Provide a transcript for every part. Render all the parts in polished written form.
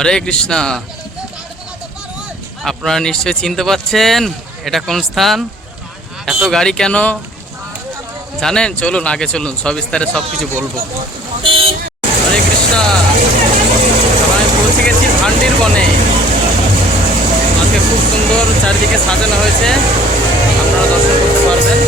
হরে কৃষ্ণা। আপনারা নিশ্চয়ই চিনতে পারছেন এটা কোন স্থান, এত গাড়ি কেন জানেন? চলুন আগে চলুন, সবিস্তারে সব কিছু বলবো। হরে কৃষ্ণা। আমি পৌঁছে গেছি ভান্ডির বনে। আজকে খুব সুন্দর চারিদিকে সাজানো হয়েছে, আপনারা দর্শন করতে পারবেন।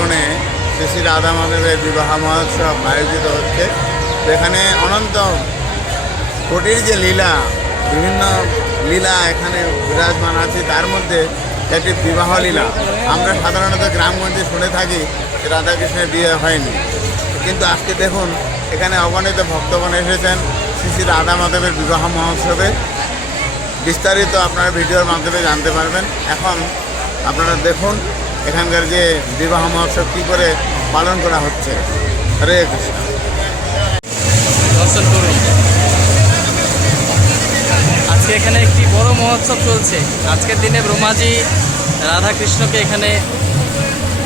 বনে শ্রী শ্রী রাধা মাধবের বিবাহ মহোৎসব আয়োজিত হচ্ছে। এখানে অনন্ত কোটির যে লীলা, বিভিন্ন লীলা এখানে বিরাজমান আছে। তার মধ্যে একটি বিবাহ লীলা। আমরা সাধারণত গ্রামগঞ্জে শুনে থাকি যে রাধাকৃষ্ণের বিয়ে হয়নি, কিন্তু আজকে দেখুন এখানে অগণিত ভক্তগণ এসেছেন শ্রী শ্রী রাধা মাধবের বিবাহ মহোৎসবে। বিস্তারিত আপনারা ভিডিওর মাধ্যমে জানতে পারবেন। এখন আপনারা দেখুন এখানকার যে বিবাহ মহোৎসব কী করে পালন করা হচ্ছে। হরে কৃষ্ণ। দর্শন করুন। আজকে এখানে একটি বড় মহোৎসব চলছে। আজকের দিনে ব্রহ্মাজি রাধাকৃষ্ণকে এখানে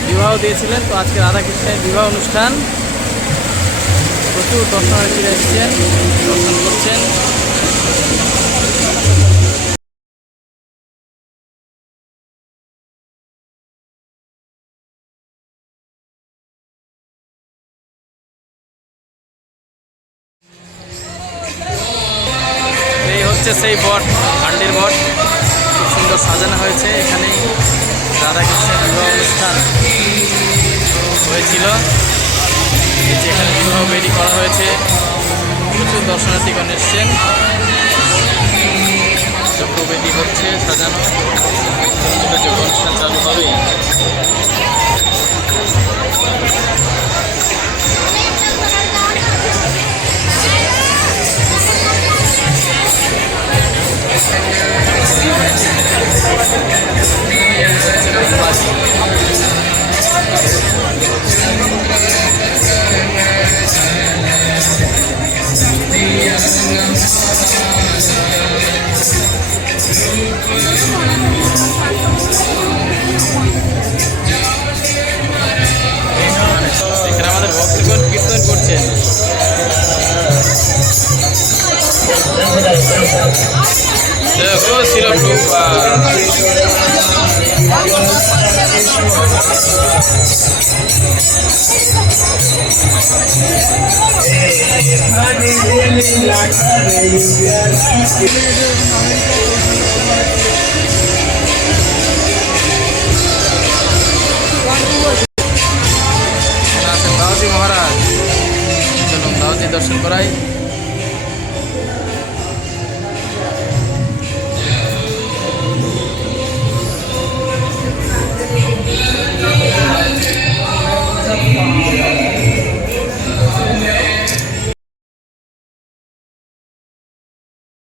বিবাহ দিয়েছিলেন। তো আজকে রাধাকৃষ্ণের বিবাহ অনুষ্ঠান। প্রচুর দর্শনার্থীরা এসেছেন, দর্শন করছেন। এই হচ্ছে সেই বট, ভান্ডির বট। খুব সুন্দর সাজানো হয়েছে। এখানে রাধাকৃষ্ণের বিবাহ অনুষ্ঠান হয়েছিল। এই যে এখানে বিবাহ বেদি করা হয়েছে। প্রচুর দর্শনার্থীগণ এসছেন। চক্রবেদী হচ্ছে সাজানো, অনুষ্ঠান চালু হবে। এখানে আমাদের ভক্তগণ কীর্তন করছেন। দেখো ছিল দাওজি মহারাজ। চলুন দাওজি দর্শন করাই।